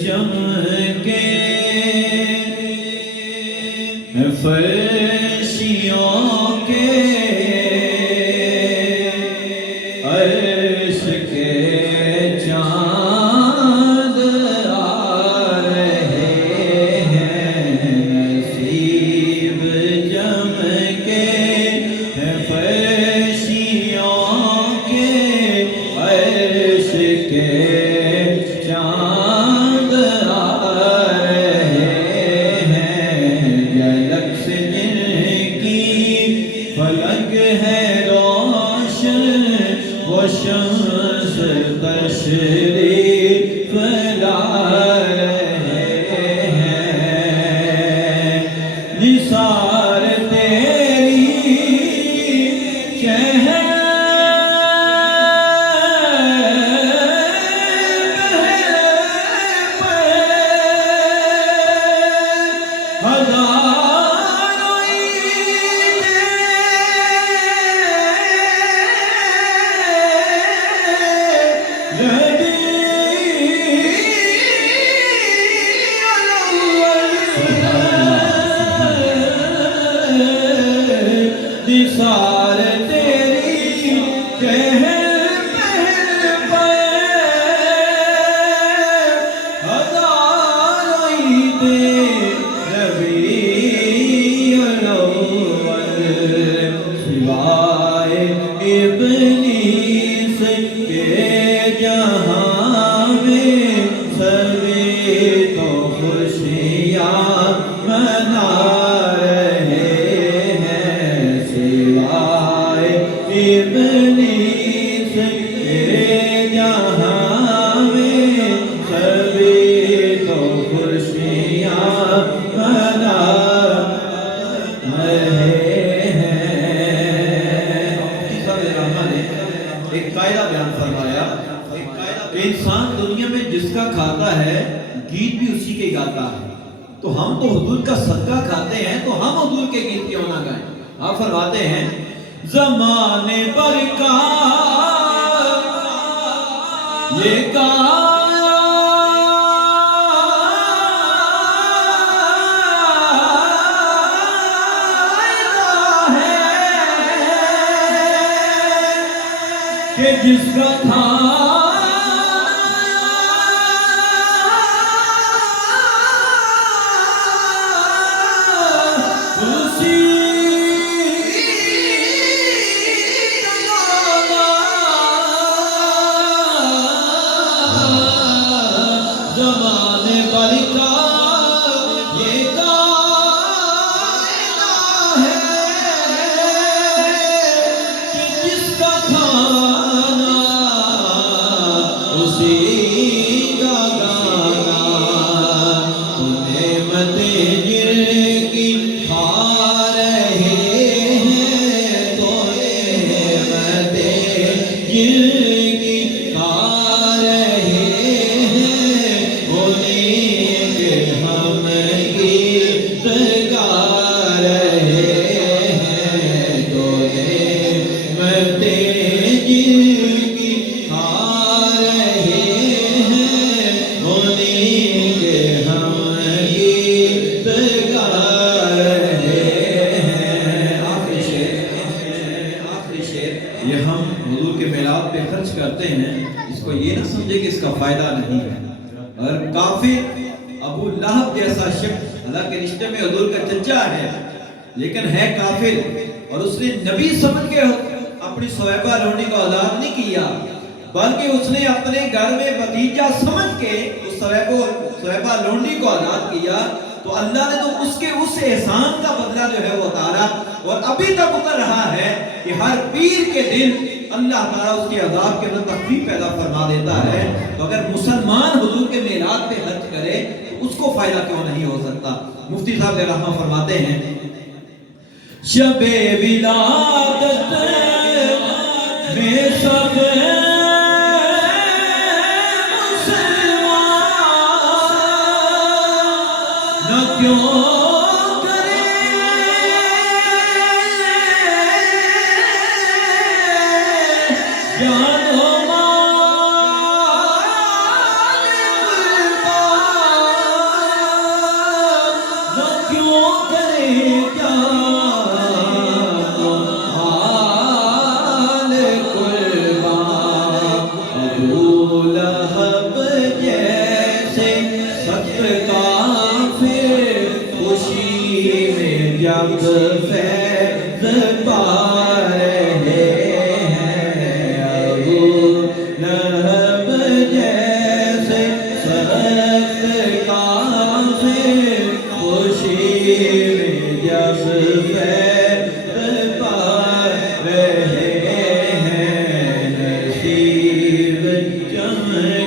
چمکے فرشیوں کے عرش کے چاند آ رہے ہیں نصیب چمکے فرشیوں کے عرش کے چاند آ رہے ہیں جلک سے جن کی فلک ہے روشن وہ شمس تشریف لا رہے ہیں نثار تیری چہر نثار تیری چہر پہر پہ ہزاروں عید ربیع الاول سوائے ابلیس کے جہاں میں سبھی تو خوشیاں منا ابلیس کے جہاں میں سبھی تو خوشیاں منا رہے ہیں۔ ایک قاعدہ بیان فرمایا کہ انسان دنیا میں جس کا کھاتا ہے گیت بھی اسی کے گاتا ہے، تو ہم تو حضور کا صدقہ کھاتے ہیں تو ہم حضور کے گیت کیوں نہ گائیں؟ آپ فرماتے ہیں زمانے پر کا یہ قاعدہ ہے کہ جس کا تھا زمانے پر کا یہ قاعدہ ہے کہ جس کا کھانا اسی کا گانا نعمت گر کی کھا رہے ہیں تو نعمت گر کی کھا رہے ہم گیت گا رہے ہیں تو نعمت جن کی کھا رہے ہیں انہیں کے ہم گیت گا رہے ہیں۔ آخری شعر یہ ہم حضور کے میلاد پہ خرچ کرتے ہیں، اس کو یہ نہ سمجھے کہ اس کا فائدہ نہیں ہے۔ اور کافر ابو لہب جیسا شخص اللہ کے رشتے میں حضور کا چچا ہے لیکن ہے کافر، اور اس نے نبی سمجھ کے اپنی صہیبہ لونڈی کو آزاد نہیں کیا بلکہ اس نے اپنے گھر میں بھتیجا سمجھ کے اس صہیبہ لونڈی کو آزاد کیا، تو اللہ نے تو اس کے اس احسان کا بدلہ جو ہے وہ اتارا، اور ابھی تک اتر رہا ہے کہ ہر پیر کے دن اللہ تعالیٰ اس کے عذاب کے اندر تخفیف پیدا فرما دیتا ہے۔ تو اگر مسلمان حضور کے میلاد پہ خرچ کرے تو اس کو فائدہ کیوں نہیں ہو سکتا؟ مفتی صاحب رحمہ فرماتے ہیں شب ولادت میں سب مسلمان نہ کیوں کرے جان و مال جیسے ست کافر خوشی میں جب فیض پا رہے ہیں، ابو لہب جیسے ست کافر خوشی میں جب فیض پا رہے ہیں، نصیب چمن